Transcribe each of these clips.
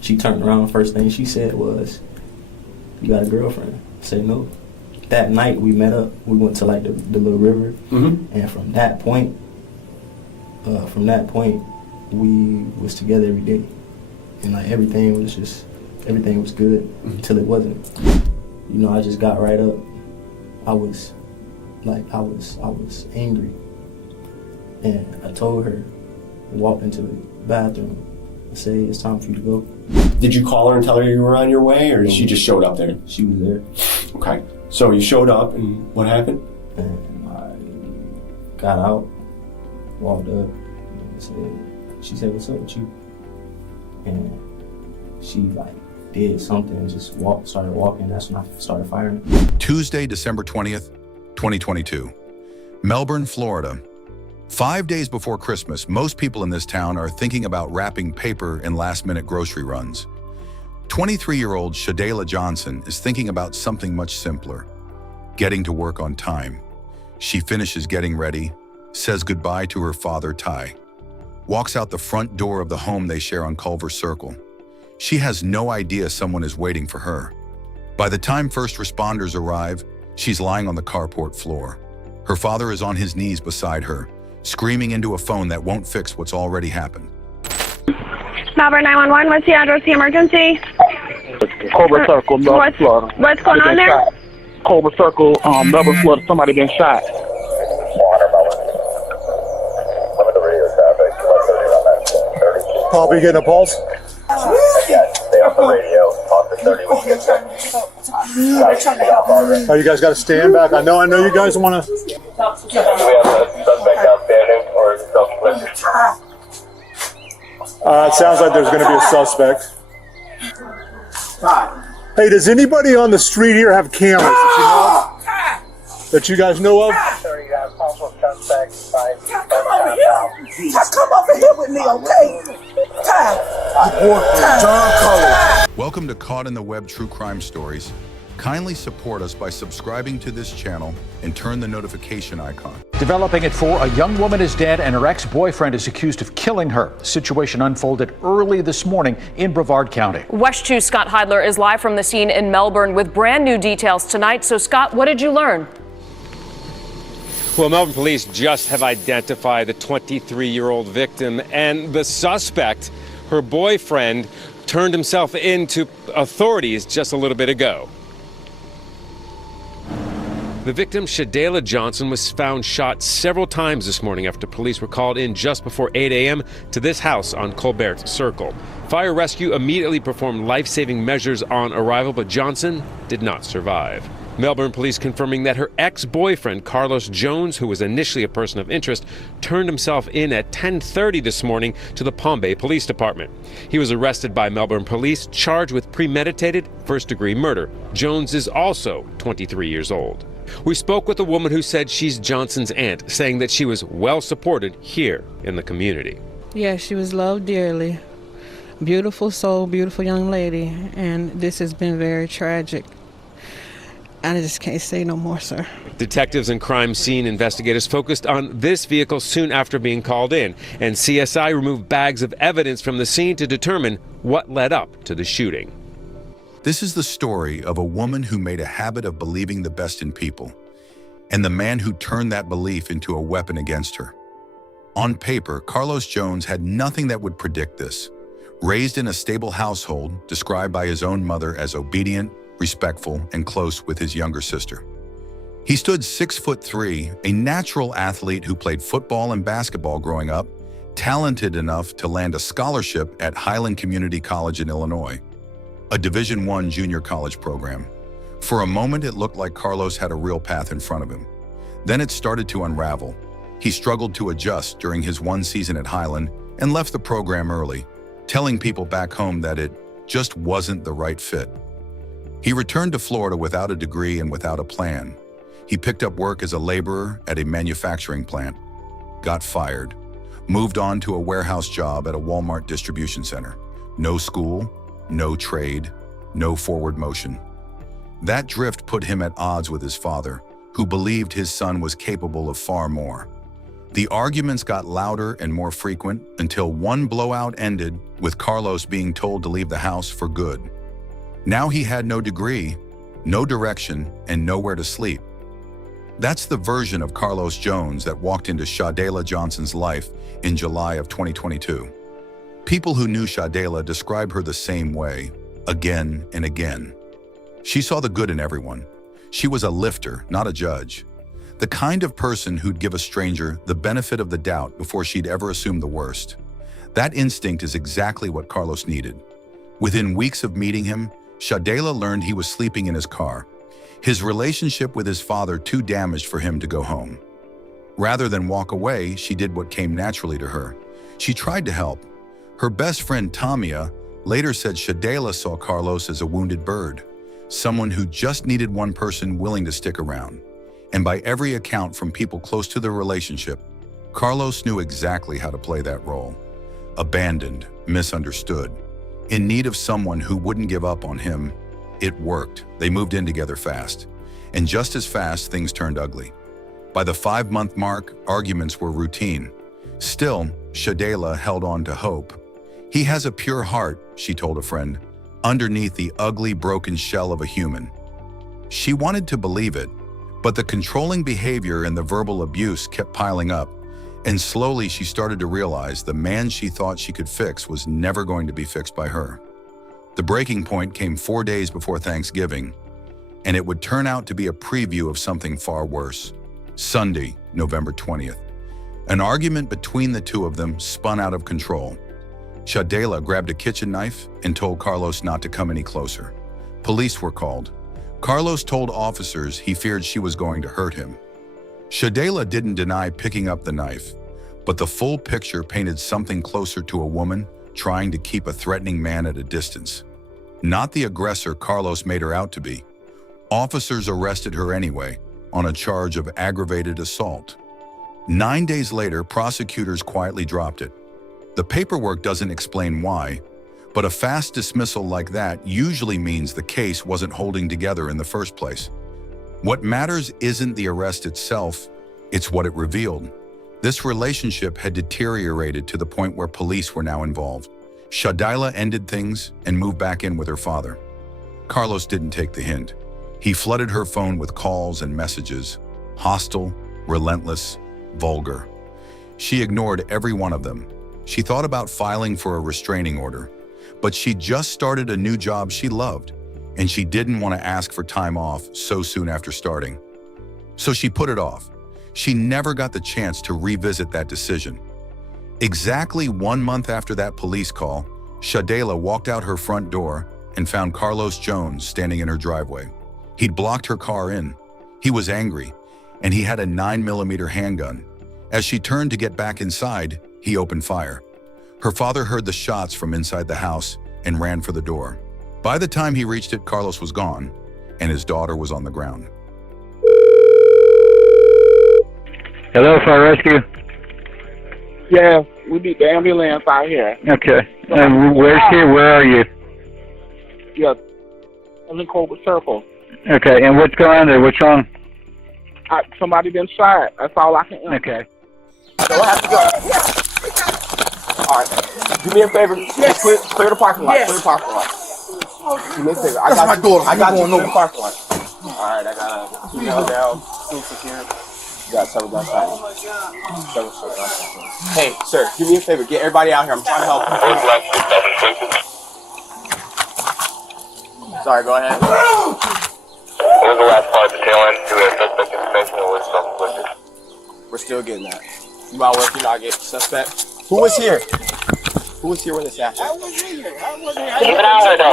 She turned around, first thing she said was, "You got a girlfriend?" I said, "No." That night we met up, we went to like the little river, and from that point, we was together every day. And like everything was good until it wasn't. You know, I just got right up. I was angry. And I told her, walked into the bathroom, and said, "It's time for you to go." Did you call her and tell her you were on your way, or she just showed up there? She was there. Okay. So you showed up, and what happened? And I got out, walked up, and she said, "What's up with you?" And she like did something and just started walking. That's when I started firing. Tuesday, December 20th, 2022. Melbourne, Florida. 5 days before Christmas, most people in this town are thinking about wrapping paper in last-minute grocery runs. 23-year-old Sha'Dayla Johnson is thinking about something much simpler: getting to work on time. She finishes getting ready, says goodbye to her father, Ty, walks out the front door of the home they share on Culver Circle. She has no idea someone is waiting for her. By the time first responders arrive, she's lying on the carport floor. Her father is on his knees beside her, screaming into a phone that won't fix what's already happened. Melbourne 911, what's the address of the emergency? Culver Circle, Melbourne, Florida. What's going on there? Culver Circle, Melbourne, Florida. Somebody been shot. Copy, getting a pulse? Yes, stay off the radio. Talk to 30 when you get there. Oh, you guys got to stand back. I know you guys want to. Do we have a suspect outstanding or self-inflicted? It sounds like there's going to be a suspect. Hey, does anybody on the street here have cameras that you guys know of? Sir, you have possible suspects by... Come over here. Come over here with me, okay? Welcome to Caught in the Web True Crime Stories. Kindly support us by subscribing to this channel and turn the notification icon. Developing at 4, a young woman is dead and her ex-boyfriend is accused of killing her. The situation unfolded early this morning in Brevard County. West 2's Scott Heidler is live from the scene in Melbourne with brand new details tonight. So Scott, what did you learn? Well, Melbourne police just have identified the 23-year-old victim, and the suspect, her boyfriend, turned himself in to authorities just a little bit ago. The victim, Sha'Dayla Johnson, was found shot several times this morning after police were called in just before 8 a.m. to this house on Culver Circle. Fire rescue immediately performed life-saving measures on arrival, but Johnson did not survive. Melbourne police confirming that her ex-boyfriend, Carlos Jones, who was initially a person of interest, turned himself in at 10:30 this morning to the Palm Bay Police Department. He was arrested by Melbourne police, charged with premeditated first-degree murder. Jones is also 23 years old. We spoke with a woman who said she's Johnson's aunt, saying that she was well supported here in the community. Yeah, she was loved dearly. Beautiful soul, beautiful young lady, and this has been very tragic. I just can't say no more, sir. Detectives and crime scene investigators focused on this vehicle soon after being called in, and CSI removed bags of evidence from the scene to determine what led up to the shooting. This is the story of a woman who made a habit of believing the best in people, and the man who turned that belief into a weapon against her. On paper, Carlos Jones had nothing that would predict this. Raised in a stable household, described by his own mother as obedient, respectful, and close with his younger sister. He stood 6'3", a natural athlete who played football and basketball growing up, talented enough to land a scholarship at Highland Community College in Illinois, a Division I junior college program. For a moment, it looked like Carlos had a real path in front of him. Then it started to unravel. He struggled to adjust during his one season at Highland and left the program early, telling people back home that it just wasn't the right fit. He returned to Florida without a degree and without a plan. He picked up work as a laborer at a manufacturing plant, got fired, moved on to a warehouse job at a Walmart distribution center. No school, no trade, no forward motion. That drift put him at odds with his father, who believed his son was capable of far more. The arguments got louder and more frequent until one blowout ended with Carlos being told to leave the house for good. Now he had no degree, no direction, and nowhere to sleep. That's the version of Carlos Jones that walked into Sha'Dayla Johnson's life in July of 2022. People who knew Sha'Dayla describe her the same way, again and again. She saw the good in everyone. She was a lifter, not a judge. The kind of person who'd give a stranger the benefit of the doubt before she'd ever assume the worst. That instinct is exactly what Carlos needed. Within weeks of meeting him, Sha'Dayla learned he was sleeping in his car. His relationship with his father too damaged for him to go home. Rather than walk away, she did what came naturally to her. She tried to help. Her best friend Tamia later said Sha'Dayla saw Carlos as a wounded bird, someone who just needed one person willing to stick around. And by every account from people close to the relationship, Carlos knew exactly how to play that role. Abandoned, misunderstood, in need of someone who wouldn't give up on him. It worked. They moved in together fast. And just as fast, things turned ugly. By the 5-month mark, arguments were routine. Still, Sha'Dayla held on to hope. He has a pure heart, she told a friend, underneath the ugly, broken shell of a human. She wanted to believe it, but the controlling behavior and the verbal abuse kept piling up, and slowly she started to realize the man she thought she could fix was never going to be fixed by her. The breaking point came 4 days before Thanksgiving, and it would turn out to be a preview of something far worse. Sunday, November 20th. An argument between the two of them spun out of control. Sha'Dayla grabbed a kitchen knife and told Carlos not to come any closer. Police were called. Carlos told officers he feared she was going to hurt him. Sha'Dayla didn't deny picking up the knife, but the full picture painted something closer to a woman trying to keep a threatening man at a distance. Not the aggressor Carlos made her out to be. Officers arrested her anyway, on a charge of aggravated assault. 9 days later, prosecutors quietly dropped it. The paperwork doesn't explain why, but a fast dismissal like that usually means the case wasn't holding together in the first place. What matters isn't the arrest itself, it's what it revealed. This relationship had deteriorated to the point where police were now involved. Sha'Dayla ended things and moved back in with her father. Carlos didn't take the hint. He flooded her phone with calls and messages, hostile, relentless, vulgar. She ignored every one of them. She thought about filing for a restraining order, but she just started a new job she loved, and she didn't want to ask for time off so soon after starting. So she put it off. She never got the chance to revisit that decision. Exactly 1 month after that police call, Sha'Dayla walked out her front door and found Carlos Jones standing in her driveway. He'd blocked her car in. He was angry, and he had a 9mm handgun. As she turned to get back inside, he opened fire. Her father heard the shots from inside the house and ran for the door. By the time he reached it, Carlos was gone, and his daughter was on the ground. Hello, fire rescue. Yeah, we need the ambulance out here. Okay. Where's here? Where are you? Yeah, I'm in Culver Circle. Okay, and what's going on there? What's wrong? Somebody been shot. That's all I can answer. Okay. So I have to go. All right. Do me a favor. Yes. Clear the parking lot. Yes. Clear the parking lot. Do me a favor. That's my daughter. I got you going in the over. parking lot. All right. I got a female down. You got several gunshots. Hey, sir. Do me a favor. Get everybody out here. I'm trying to help you. Sorry. Go ahead. What was the last part of the tail end? Do we have suspect information or was self-inflicted? We're still getting that. You might work, you not get suspect. Who was here? Who was here when this happened? I wasn't here. Keep it out or no?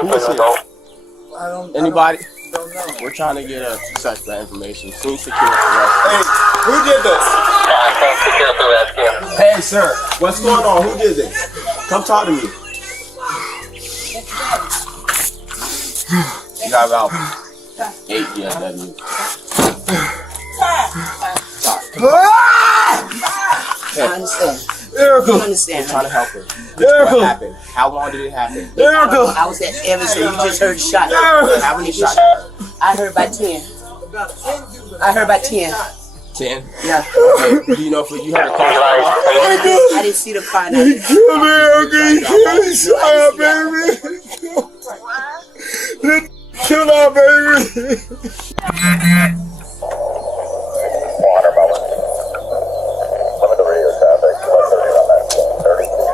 Who was here? I don't Anybody? don't know. We're trying to get suspect information. Soon security arrest. Hey, who did this? Security arrest. Hey, sir. What's going on? Who did this? Come talk to me. You got about 8 DSW. I understand. Erica. I understand. I'm trying to help her. Erica. What happened? How long did it happen? Erica. I was at Evanston. You just heard the shot. How many shots? I heard about 10. I heard about 10. 10? Yeah. Okay. Do you know if you had a car? I didn't see the fire. He killed me. Okay, he killed me. Shot, baby. Kill that, baby.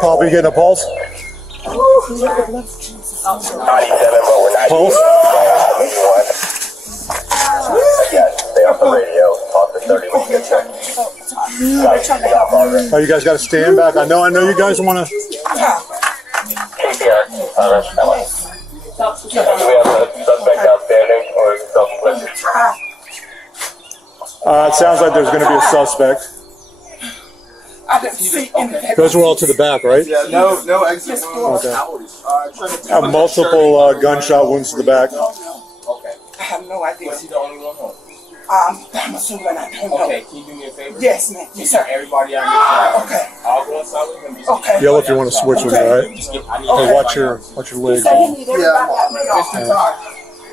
Poppy getting a pulse? Pulse? Stay off the radio. Talk to 30 when you get checked. Oh, you guys got to stand back. I know you guys want to. KPR. Do we have a suspect outstanding or self-inflicted? It sounds like there's going to be a suspect. I didn't see anything. Those were all to the back, right? Yeah, no exit. Okay. Have multiple gunshot wounds to the back. Okay. I have no idea. Was he the only one home? I'm assuming I don't know. Okay, can you do me a favor? Yes, ma'am. Yes, sir. Everybody out here. Okay. I'll go inside with him. Just Okay. Yell if you want to switch with me, all right? Hey, watch your legs. So you need everybody out there.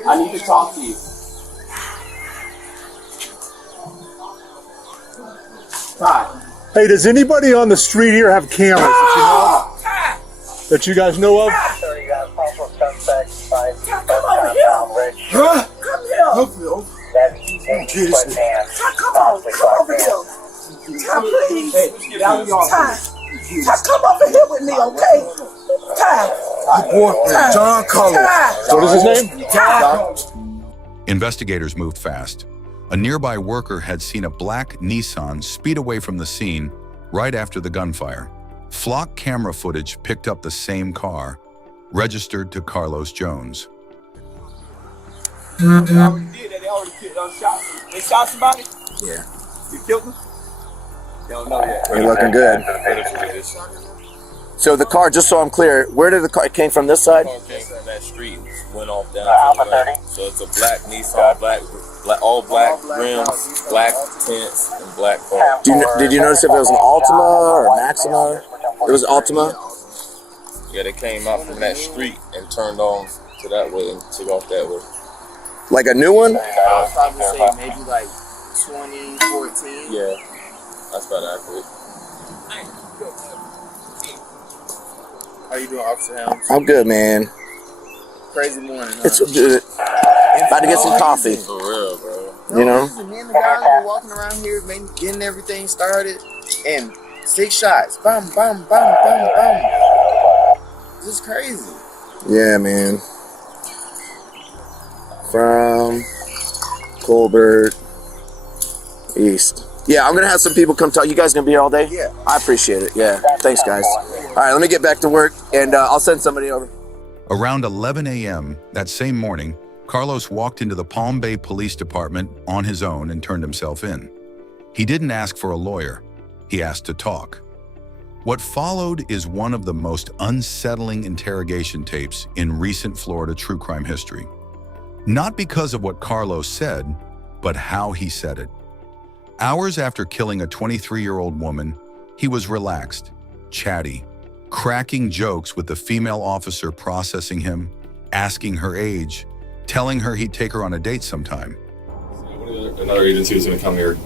I need to talk to you. Todd. Hey, does anybody on the street here have cameras that you guys know of? Come over here. Come here. Come over here. Ty, please. Ty, come over here with me, okay? Ty. John Culver. What is his name? Ty. Investigators moved fast. A nearby worker had seen a black Nissan speed away from the scene right after the gunfire. Flock camera footage picked up the same car, registered to Carlos Jones. They already did that. They already shot. They shot somebody? Yeah. You killed them? They don't know yet. They're looking good. So the car, just so I'm clear, where did the car, it came from this side? The car came from that street, went off down to the right. So it's a black Nissan, all black rims, black tents, and black car. Did you notice if it was an Altima or a Maxima? It was Altima? Yeah, they came out from that street and turned on to that way and took off that way. Like a new one? I would probably say maybe like 2014. Yeah, that's about accurate. How you doing, Officer Helms? I'm good, man. Crazy morning, huh? It's about to get some coffee. For real, bro. You know? Me and the guys were walking around here, getting everything started, and 6 shots. Bam, bam, bam, bam, bam. This is crazy. Yeah, man. From Culver East. Yeah, I'm going to have some people come talk. You guys going to be here all day? Yeah. I appreciate it. Yeah. Thanks, guys. All right, let me get back to work, and I'll send somebody over. Around 11 a.m. that same morning, Carlos walked into the Palm Bay Police Department on his own and turned himself in. He didn't ask for a lawyer. He asked to talk. What followed is one of the most unsettling interrogation tapes in recent Florida true crime history. Not because of what Carlos said, but how he said it. Hours after killing a 23-year-old woman, he was relaxed, chatty, cracking jokes with the female officer processing him, asking her age, telling her he'd take her on a date sometime. Another agency was going to come here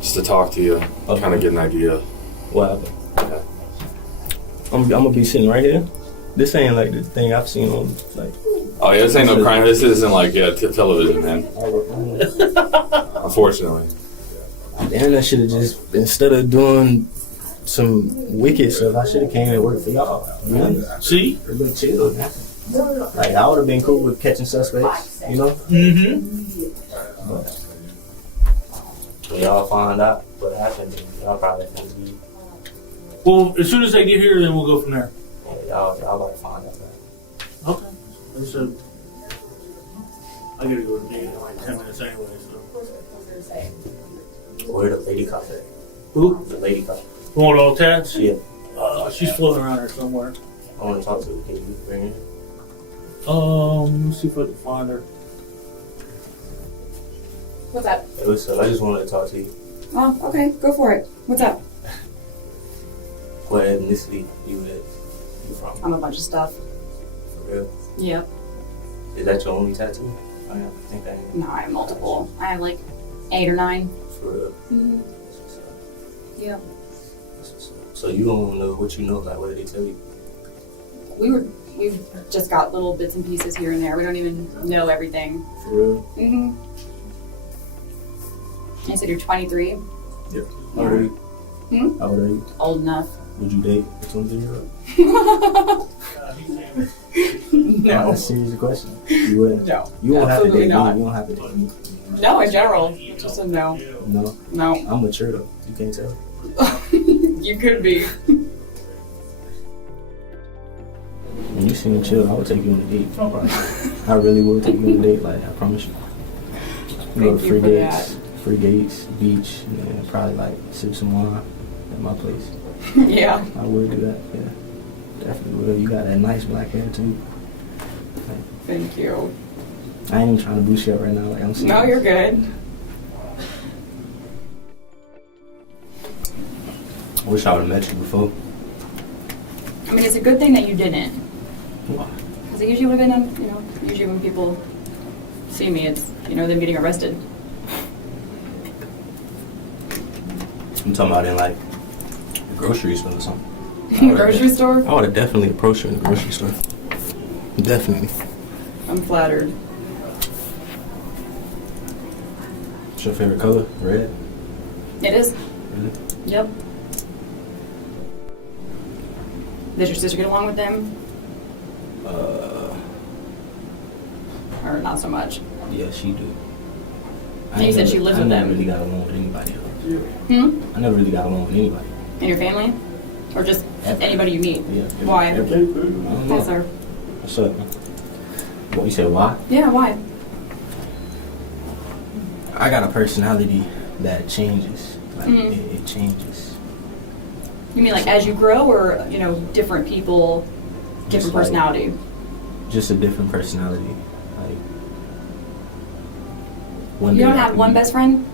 just to talk to you, kind of get an idea. What happened? Okay. I'm gonna be sitting right here. This ain't like the thing I've seen on like. Oh yeah, this ain't no crime. This isn't like television, man. Unfortunately. Damn, that should have just, instead of doing some wicked stuff, I should have came and worked for y'all. Man. See? A little chill, man. Like, I would have been cool with catching suspects, you know? Mm-hmm. But when y'all find out what happened, y'all probably have to be. Well, as soon as they get here, then we'll go from there. Yeah, y'all about to find out, man. Okay. So, I gotta go to the meeting in like 10 minutes anyway, so. Where the lady cop at? Who? The lady cop. You want all tests? Yeah. She's floating around here somewhere. I want to talk to her. Can you bring her? Let me see if I can find her. What's up? Hey, listen, I just wanted to talk to you. Oh, okay. Go for it. What's up? What ethnicity you from? I'm a bunch of stuff. For real? Yep. Is that your only tattoo? I think that. No, I have multiple. I have like 8 or 9. For real. Mm-hmm. Yeah. So you don't know what you know, like what they tell you? We've just got little bits and pieces here and there. We don't even know everything. For real? Mm-hmm. You said you're 23? Yeah. How old are you? Hmm? How old are you? Old enough. Would you date a 23-year-old? No. That's a serious question. You wouldn't? No. You won't have to date not. me. You don't have to date me. No, in general. Just a no. No? No. I'm mature though. You can't tell. You could be. When you seem chill, I would take you on a date. I really would take you on a date, like, I promise you. You go to free dates, beach, and probably like sip some wine at my place. Yeah. I would do that, yeah. Definitely would. You got that nice black hair too. Like, Thank you. I ain't even trying to boost you up right now, like I'm serious. No, you're good. I wish I would have met you before. I mean, it's a good thing that you didn't. Why? Because it usually would have been, usually when people see me, it's, them getting arrested. I'm talking about in like the grocery store or something. Grocery store? I would have definitely approached you in the grocery store. Definitely. I'm flattered. What's your favorite color? Red? It is. Really? Yep. Does your sister get along with them? Or not so much? Yeah, she do. You said she lives with them. I never really got along with anybody else. Hmm? I never really got along with anybody. In your family? Or just anybody you meet? Yeah. Why? Yes, sir. What's up? What, you said why? Yeah, why? I got a personality that changes. Like, Mhm. it changes. You mean like as you grow or, different people, different Just like- personality? Just a different personality. Like, one You day don't I have can one be- best friend?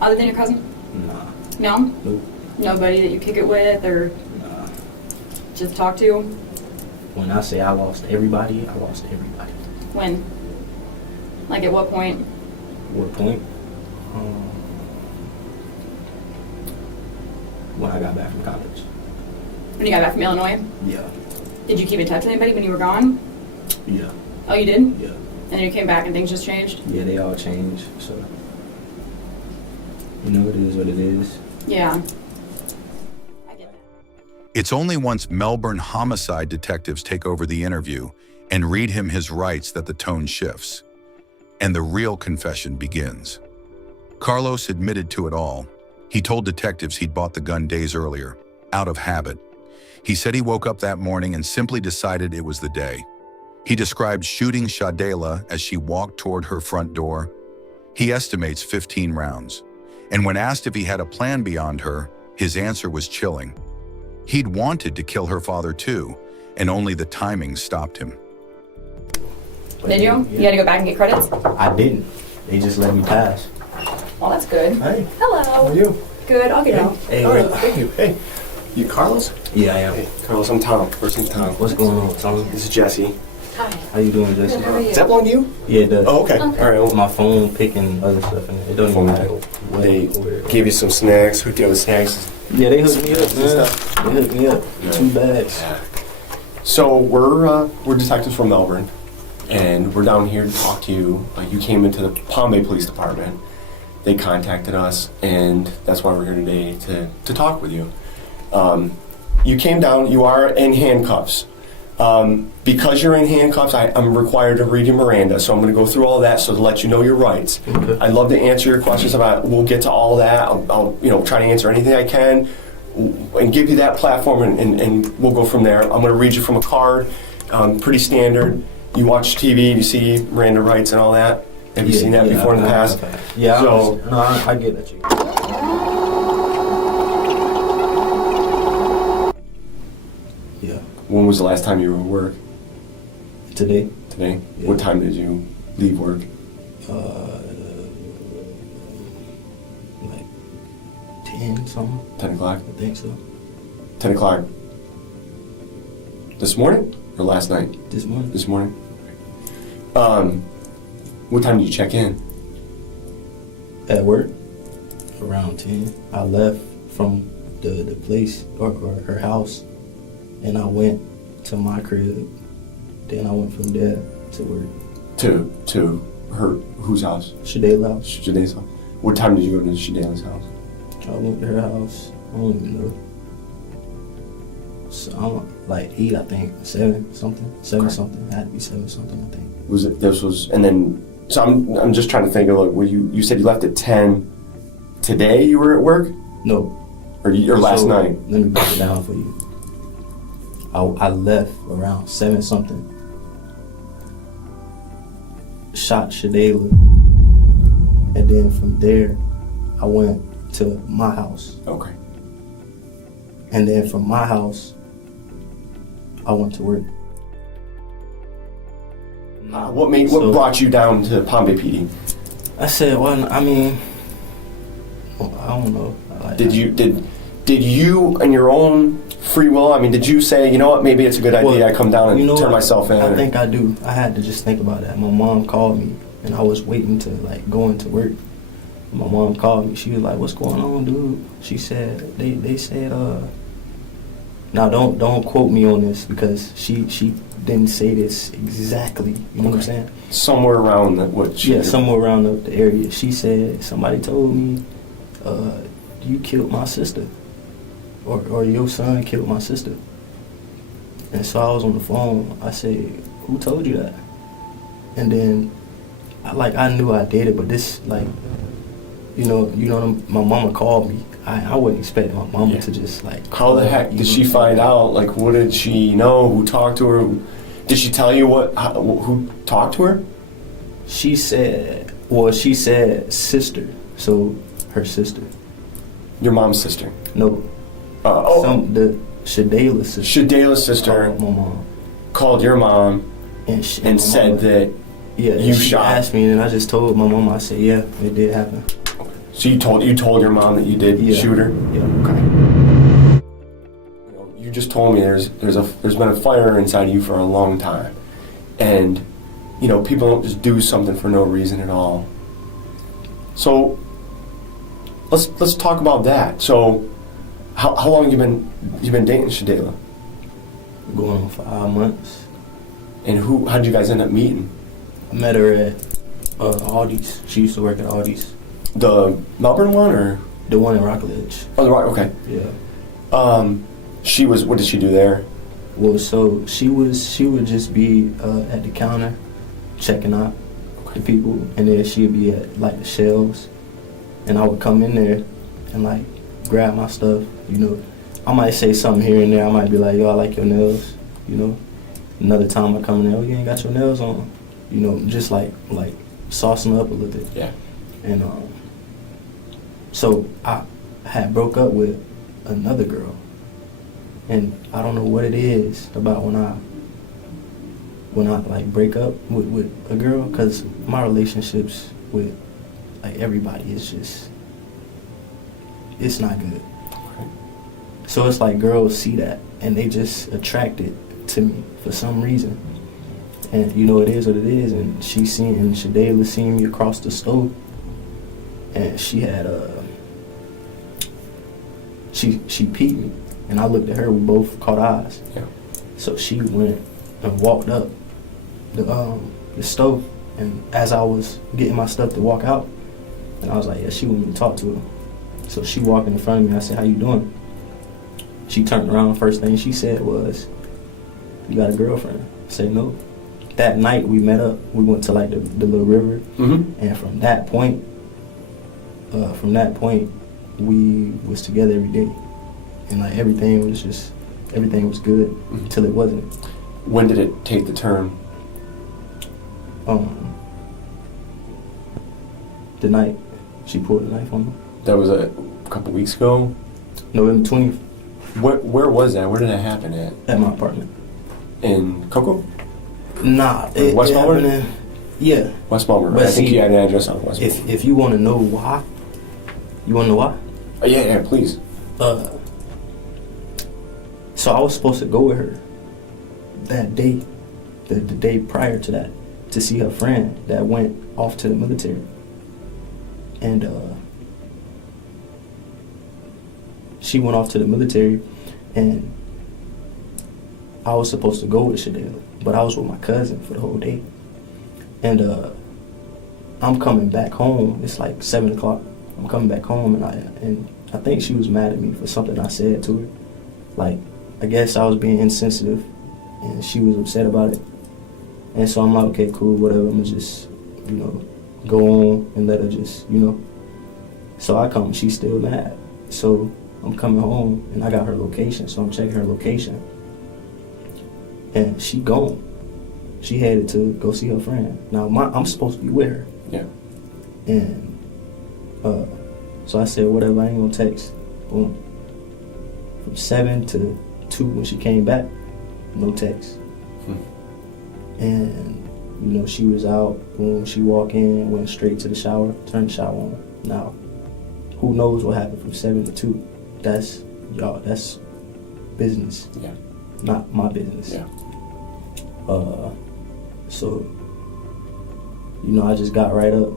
Other than your cousin? Nah. No? Nope. Nobody that you kick it with or Nah. just talk to? When I say I lost everybody, I lost everybody. When? Like at what point? What point? When I got back from college. When you got back from Illinois? Yeah. Did you keep in touch with anybody when you were gone? Yeah. Oh, you did? Yeah. And then you came back and things just changed? Yeah, they all changed. So, it is what it is. Yeah. It's only once Melbourne homicide detectives take over the interview and read him his rights that the tone shifts, and the real confession begins. Carlos admitted to it all. He told detectives he'd bought the gun days earlier, out of habit. He said he woke up that morning and simply decided it was the day. He described shooting Sha'Dayla as she walked toward her front door. He estimates 15 rounds. And when asked if he had a plan beyond her, his answer was chilling. He'd wanted to kill her father too, and only the timing stopped him. Did you? Yeah. You had to go back and get credits? I didn't. They just let me pass. Well, that's good. Hey. Hello. How are you? Good, I'll get out. Hey, Thank you. Hey, you Carlos? Yeah, I am. Hey, Carlos, I'm Tom. First name's Tom. What's going on, Tom? This is Jesse. Hi. How you doing, Jesse? Good, how are you? Does that belong to you? Yeah, it does. Oh, okay. All right. Well, My phone picking other stuff in it. It don't even matter. they gave you some snacks. Hooked you up with snacks. Yeah, they hooked me up, man. They hooked me up. 2 bags. So we're detectives from Melbourne, and we're down here to talk to you. You came into the Palm Bay Police Department. They contacted us, and that's why we're here today to talk with you. You came down. You are in handcuffs. Because you're in handcuffs, I'm required to read you Miranda, so I'm going to go through all that so to let you know your rights. Okay. I'd love to answer your questions about. We'll get to all that. I'll try to answer anything I can, and give you that platform, and we'll go from there. I'm going to read you from a card, pretty standard. You watch TV, you see Miranda rights and all that. Have you seen that before in the past? Yeah. So I get that. Yeah. when was the last time you were at work? Today. Today? Yeah. What time did you leave work? Like 10 something. 10 o'clock? I think so. 10 o'clock. This morning or last night? This morning. This morning. What time did you check in? At work, around 10. I left from the place or her house, and I went to my crib. Then I went from there to work. To her, whose house? Sha'Dayla house. Sha'Dayla's house. What time did you go to Sha'Dayla's house? I went to her house. I don't even know. So I'm like 8, I think. 7 something. 7 something. It had to be 7 something, I think. And then, so I'm just trying to think of, like, well, you said you left at 10. Today you were at work? No. Or last night? Let me break it down for you. I left around 7 something. Shot Sha'Dayla. And then from there, I went to my house. Okay. And then from my house, I went to work. What brought you down to Palm Bay PD? I said, well, I mean, I don't know. Did you in your own free will? I mean, did you say, you know what, maybe it's a good idea I come down and turn myself in? I think I do. I had to just think about that. My mom called me, and I was waiting to go into work. My mom called me. She was like, "What's going on, dude?" She said, "They said, now don't quote me on this because she didn't say this exactly. You know what I'm saying? Somewhere around somewhere around the area. She said somebody told me, you killed my sister, or your son killed my sister. And so I was on the phone. I said, "Who told you that?" And then, I knew I did it, but this my mama called me. I wouldn't expect my mama to just How the heck did she find out? Like, what did she know? Who talked to her? Did she tell you who talked to her? She said sister. So her sister. Your mom's sister? No. The Sha'Dayla's sister. Sha'Dayla's sister. My mom called your mom and said that you she shot. Asked me, and I just told my mom. I said, "Yeah, it did happen." So you told your mom that you did shoot her? Yeah. Okay. You just told me there's been a fire inside of you for a long time, and people don't just do something for no reason at all. So let's talk about that. So how long you been dating Sha'Dayla? Going on 5 months. And how did you guys end up meeting? I met her at Aldi's. She used to work at Aldi's. The Melbourne one or the one in Rockledge? Oh, the Rock. Okay. Yeah. What did she do there? Well, so she would just be at the counter, checking out the people, and then she'd be at the shelves, and I would come in there and grab my stuff. I might say something here and there. I might be like, "Yo, I like your nails." Another time I come in there, "Oh, you ain't got your nails on." Just like saucing up a little bit. Yeah. And so I had broke up with another girl, and I don't know what it is about when I break up with a girl, because my relationships with everybody is just, it's not good. Okay. So it's girls see that and they just attracted to me for some reason. And it is what it is. And Sha'Dayla seen me across the stove, and she had she peeped me, and I looked at her. We both caught eyes. Yeah. So she went and walked up the stove, and as I was getting my stuff to walk out, and I was like, "Yeah, she wanted me to talk to her." So she walked in front of me. I said, "How you doing?" She turned around. First thing she said was, "You got a girlfriend?" I said, "No." That night we met up. We went to the little river, and from that point, we was together every day, and everything was good until it wasn't. When did it take the turn? The night she pulled a knife on me. That was a couple weeks ago? November 20th. Where was that? Where did that happen at? At my apartment. In Cocoa? Nah. West Melbourne? Yeah. West Melbourne. I think you had an address on West Melbourne. If you want to know why, you want to know why? Yeah, please. So I was supposed to go with her that day, the day prior to that, to see her friend that went off to the military. And she went off to the military, and I was supposed to go with Sha'Dayla, but I was with my cousin for the whole day. And I'm coming back home. It's like 7 o'clock. I'm coming back home, and I think she was mad at me for something I said to her. Like, I guess I was being insensitive, and she was upset about it. And so I'm like, okay, cool, whatever. I'm gonna just, go on and let her just, So I come, she's still mad. So I'm coming home, and I got her location, so I'm checking her location. And she gone. She headed to go see her friend. Now, I'm supposed to be with her. Yeah. And so I said, whatever, I ain't gonna text. Boom. From 7 to 2 when she came back, no text. And, she was out. Boom, she walked in, went straight to the shower, turned the shower on. Now, who knows what happened from 7 to 2? That's business. Yeah. Not my business. Yeah. So, I just got right up.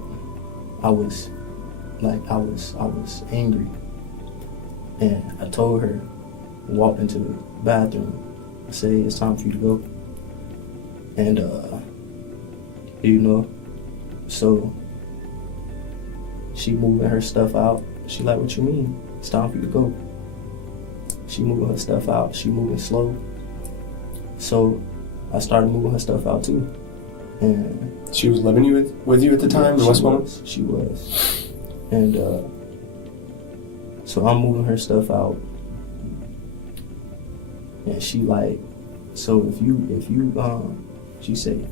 I was angry. And I told her, walked into the bathroom, I said, hey, it's time for you to go. And, so she moving her stuff out. She like, what you mean? It's time for you to go. She moving her stuff out. She moving slow. So I started moving her stuff out too. And she was living with you at the time in Westmont? She was. And so I'm moving her stuff out. And she like, so if you she said,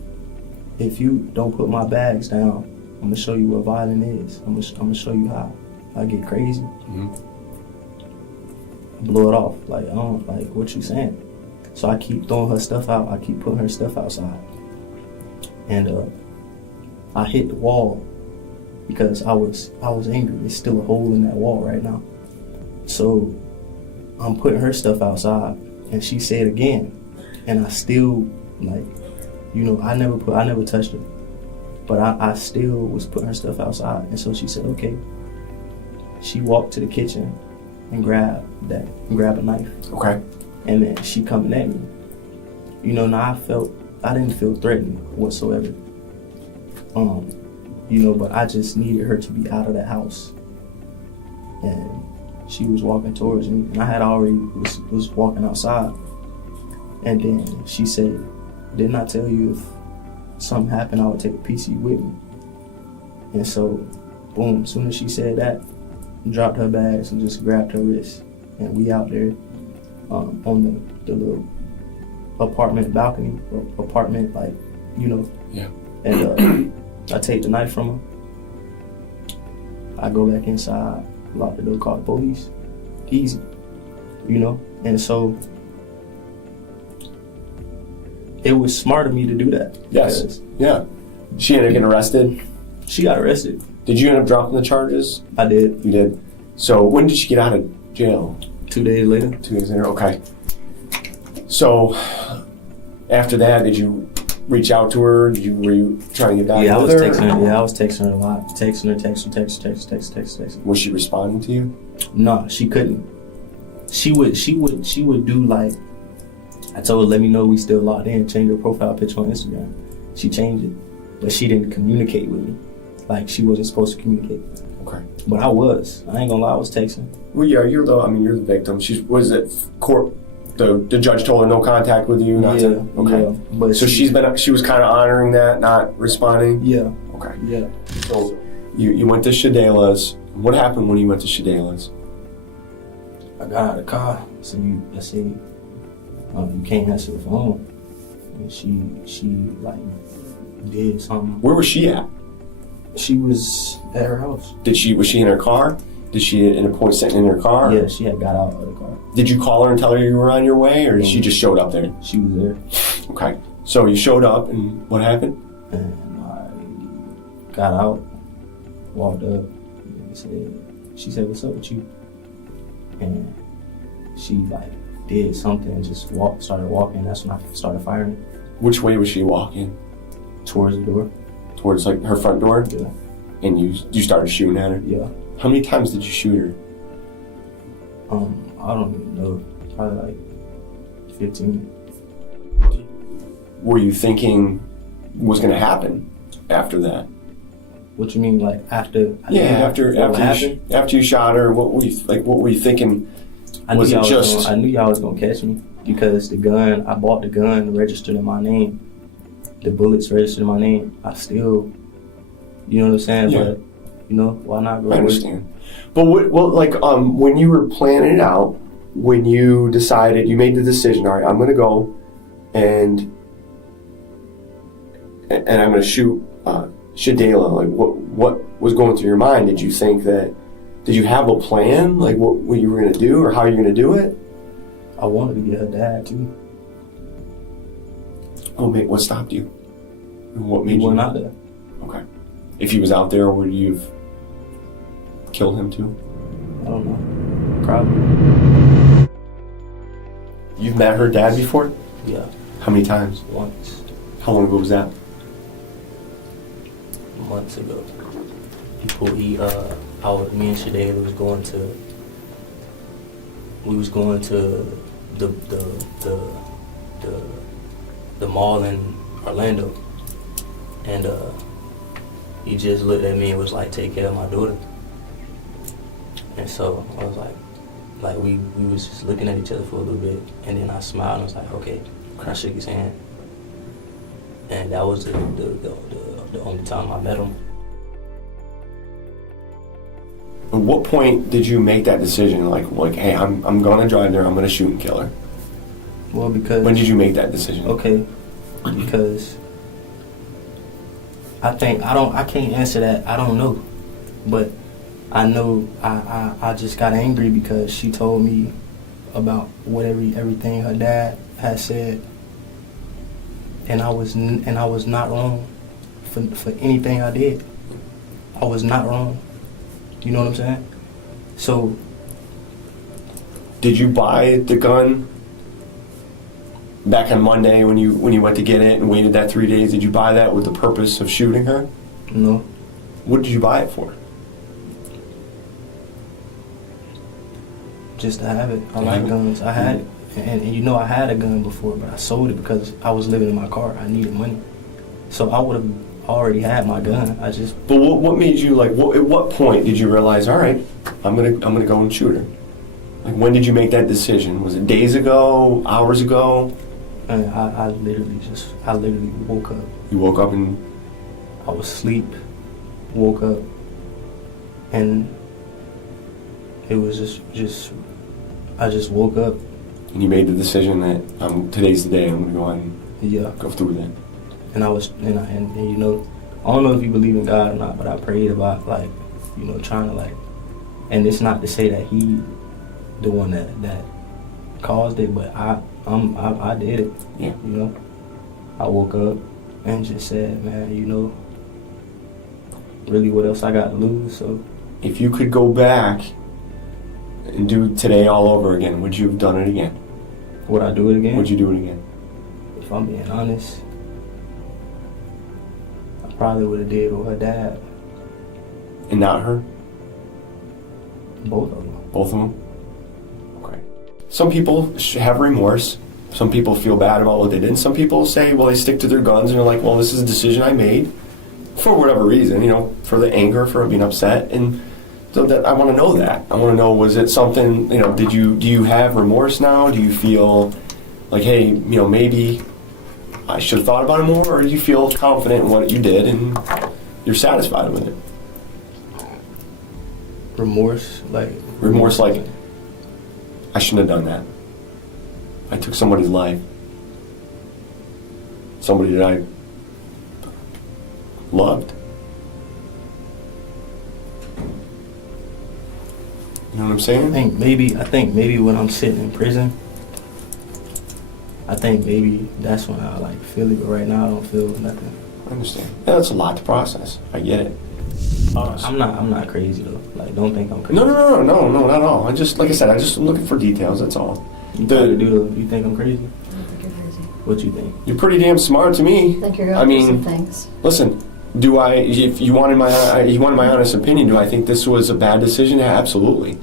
if you don't put my bags down, I'm gonna show you what violent is. I'm gonna show you how I get crazy. Blow it off. Like, I don't like what you saying. So I keep throwing her stuff out. I keep putting her stuff outside. And I hit the wall because I was angry. There's still a hole in that wall right now. So I'm putting her stuff outside, and she said again, and I still I never touched her, but I still was putting her stuff outside. And so she said, okay. She walked to the kitchen and grabbed a knife. Okay. And then she coming at me. Now I didn't feel threatened whatsoever. But I just needed her to be out of that house. And she was walking towards me, and I had already was walking outside. And then she said, didn't I tell you if something happened, I would take a piece of you with me? And so, boom, as soon as she said that, dropped her bags and just grabbed her wrist. And we out there on the little apartment balcony, or apartment, Yeah. And I take the knife from her. I go back inside, lock the door, call the police. Easy. And so it was smart of me to do that. Yes. Yeah. She ended up getting arrested? She got arrested. Did you end up dropping the charges? I did. You did? So when did she get out of jail? 2 days later. 2 days later, okay. So after that, did you reach out to her? Were you trying to get back with her? I was texting her a lot. Texting her. Was she responding to you? No, she couldn't. She would do like, I told her, let me know we still locked in, change her profile picture on Instagram. She changed it, but she didn't communicate with me. Like, she wasn't supposed to communicate. Okay. But I ain't gonna lie, I was texting. Well, yeah, you're the victim. Was it court? The judge told her no contact with you, not to. Okay. Yeah, but so she was kind of honoring that, not responding. Yeah. Okay. Yeah. So you went to Sha'Dayla's. What happened when you went to Sha'Dayla's? I got out of the car. So I said, you can't answer the phone. And she like did something. Where was she at? She was at her house. Was she in her car? Did she at a point sitting in her car? Yeah, she had got out of the car. Did you call her and tell her you were on your way, or she just showed up there? She was there. Okay. So you showed up, and what happened? And I got out, walked up, and she said, what's up with you? And she like did something and just started walking. That's when I started firing. Which way was she walking? Towards the door. Towards like her front door? Yeah. And you started shooting at her? Yeah. How many times did you shoot her? I don't even know. Probably like 15. Were you thinking what's gonna happen after that? What you mean, like after? Yeah, after you shot her, what were you thinking? I knew y'all was gonna catch me because I bought the gun registered in my name. The bullets registered in my name. I still, you know what I'm saying? Yeah. But you know, why not go? I understand. But when you were planning it out, when you decided, you made the decision, all right, I'm gonna go and I'm gonna shoot Sha'Dayla. Like, what was going through your mind? Did you have a plan, like what you were gonna do or how you're gonna do it? I wanted to get her dad too. Oh, mate, what stopped you? What made you? He wasn't out there. Okay. If he was out there, would you have killed him too? I don't know. Probably. You've met her dad before? Yeah. How many times? Once. How long ago was that? Months ago. Me and Sha'Dayla was going to the mall in Orlando, and he just looked at me and was like, "Take care of my daughter." And so I was like we was just looking at each other for a little bit, and then I smiled and I was like, "Okay." And I shook his hand, and that was the only time I met him. At what point did you make that decision? Like, hey, I'm gonna drive there. I'm gonna shoot and kill her. Well, because when did you make that decision? Okay, because I can't answer that. I don't know, but I know I just got angry because she told me about everything her dad had said, and I was not wrong for anything I did. I was not wrong. You know what I'm saying? So, did you buy the gun back on Monday when you went to get it and waited that 3 days? Did you buy that with the purpose of shooting her? No. What did you buy it for? Just to have it. I like guns. I had it. And you know I had a gun before, but I sold it because I was living in my car. I needed money. So I would have already had my gun. But what made you, like, at what point did you realize, all right, I'm gonna go and shoot her? Like, when did you make that decision? Was it days ago, hours ago? And I literally woke up. You woke up and? I was asleep, woke up, and it was I just woke up. And you made the decision that today's the day, I'm gonna go out and go through that. And I was, and you know, I don't know if you believe in God or not, but I prayed about, like, you know, trying to, like, and it's not to say that he the one that caused it, but I did it. Yeah. You know, I woke up and just said, man, you know, really what else I got to lose? So if you could go back and do today all over again, would you have done it again? Would I do it again? Would you do it again? If I'm being honest, I probably would have did with her dad. And not her? Both of them. Both of them? Okay. Some people have remorse. Some people feel bad about what they did. And some people say, well, they stick to their guns and they're like, well, this is a decision I made for whatever reason, you know, for the anger, for being upset. And so that I want to know that. I want to know, was it something, you know, do you have remorse now? Do you feel like, hey, you know, maybe I should have thought about it more? Or do you feel confident in what you did and you're satisfied with it? Remorse, like I shouldn't have done that. I took somebody's life. Somebody that I loved. You know what I'm saying? I think maybe when I'm sitting in prison, I think maybe that's when I like feel it, but right now I don't feel nothing. I understand. Yeah, that's a lot to process. I get it. I'm not crazy though. Like, don't think I'm crazy. No, not at all. I just, like I said, I'm just looking for details. That's all. You think I'm crazy? I don't think you're crazy. What you think? You're pretty damn smart to me. I think you're I mean, some things. listen, if you wanted my honest opinion, do I think this was a bad decision? Absolutely.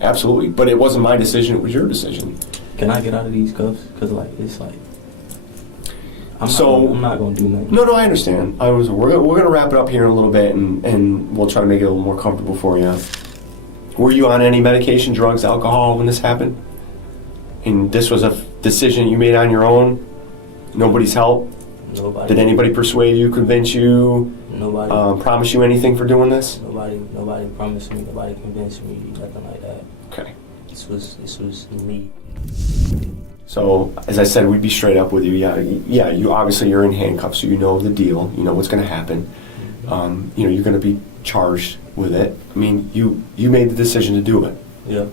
Absolutely. But it wasn't my decision, it was your decision. Can I get out of these cuffs? Because, like, it's like, I'm not going to do nothing. No, I understand. We're going to wrap it up here in a little bit, and we'll try to make it a little more comfortable for you. Were you on any medication, drugs, alcohol when this happened? And this was a decision you made on your own? Nobody's help? Nobody. Did anybody persuade you, convince you? Nobody. Promise you anything for doing this? Nobody promised me. Nobody convinced me. Nothing like that. Okay. This was me. So, as I said, we'd be straight up with you. Yeah. You obviously you're in handcuffs, so you know the deal. You know what's going to happen. You're going to be charged with it. I mean, you made the decision to do it. Yeah.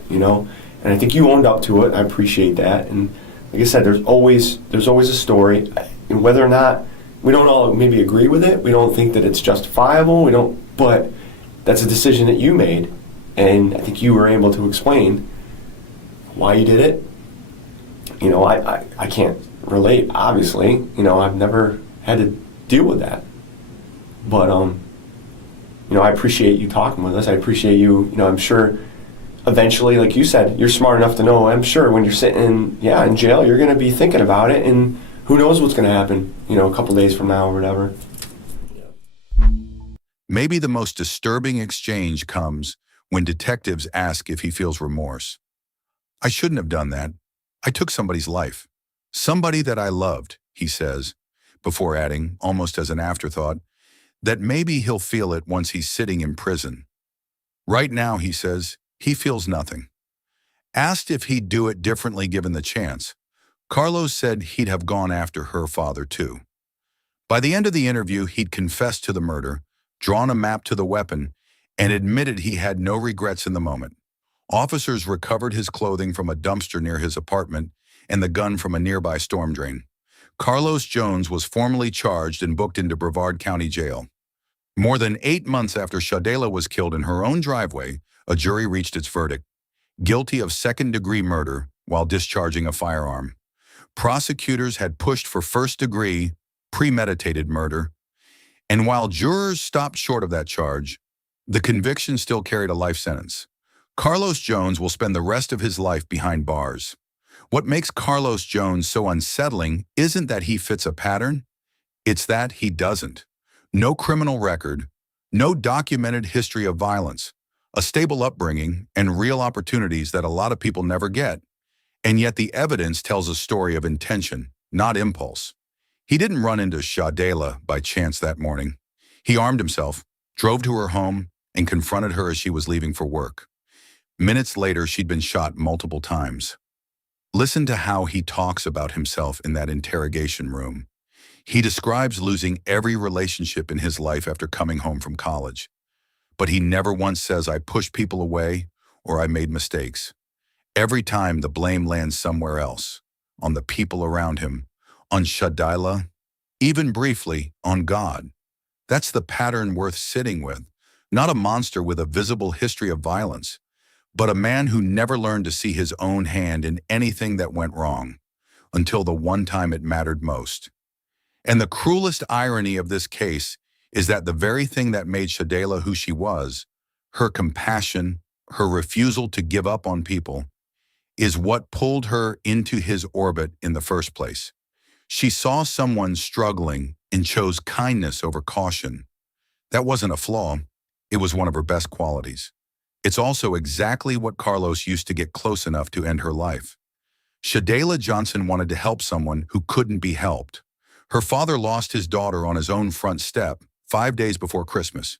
And I think you owned up to it. I appreciate that. And like I said, there's always a story. And whether or not we don't all maybe agree with it, we don't think that it's justifiable. But that's a decision that you made, and I think you were able to explain why you did it. I can't relate, obviously. I've never had to deal with that. But I appreciate you talking with us. I appreciate you. I'm sure eventually, like you said, you're smart enough to know. I'm sure when you're sitting in jail, you're going to be thinking about it, and who knows what's going to happen, a couple days from now or whatever. Maybe the most disturbing exchange comes when detectives ask if he feels remorse. I shouldn't have done that. I took somebody's life. Somebody that I loved, he says, before adding, almost as an afterthought, that maybe he'll feel it once he's sitting in prison. Right now, he says, he feels nothing. Asked if he'd do it differently given the chance, Carlos said he'd have gone after her father too. By the end of the interview, he'd confessed to the murder, drawn a map to the weapon, and admitted he had no regrets in the moment. Officers recovered his clothing from a dumpster near his apartment and the gun from a nearby storm drain. Carlos Jones was formally charged and booked into Brevard County Jail. More than 8 months after Sha'Dayla was killed in her own driveway, a jury reached its verdict: guilty of second-degree murder while discharging a firearm. Prosecutors had pushed for first-degree, premeditated murder, and while jurors stopped short of that charge, the conviction still carried a life sentence. Carlos Jones will spend the rest of his life behind bars. What makes Carlos Jones so unsettling isn't that he fits a pattern, it's that he doesn't. No criminal record, no documented history of violence, a stable upbringing, and real opportunities that a lot of people never get. And yet the evidence tells a story of intention, not impulse. He didn't run into Sha'Dayla by chance that morning. He armed himself, drove to her home, and confronted her as she was leaving for work. Minutes later, she'd been shot multiple times. Listen to how he talks about himself in that interrogation room. He describes losing every relationship in his life after coming home from college. But he never once says, "I pushed people away," or "I made mistakes." Every time the blame lands somewhere else, on the people around him, on Sha'Dayla, even briefly on God. That's the pattern worth sitting with, not a monster with a visible history of violence, but a man who never learned to see his own hand in anything that went wrong, until the one time it mattered most. And the cruelest irony of this case is that the very thing that made Sha'Dayla who she was, her compassion, her refusal to give up on people, is what pulled her into his orbit in the first place. She saw someone struggling and chose kindness over caution. That wasn't a flaw, it was one of her best qualities. It's also exactly what Carlos used to get close enough to end her life. Sha'Dayla Johnson wanted to help someone who couldn't be helped. Her father lost his daughter on his own front step 5 days before Christmas.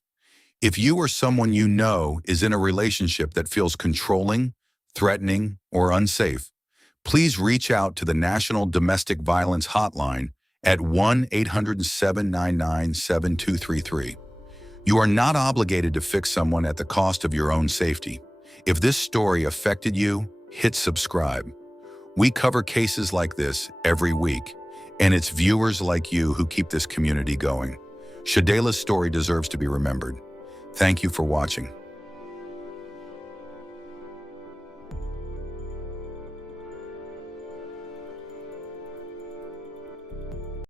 If you or someone you know is in a relationship that feels controlling, threatening, or unsafe, please reach out to the National Domestic Violence Hotline at 1-800-799-7233. You are not obligated to fix someone at the cost of your own safety. If this story affected you, hit subscribe. We cover cases like this every week, and it's viewers like you who keep this community going. Sha'Dayla's story deserves to be remembered. Thank you for watching.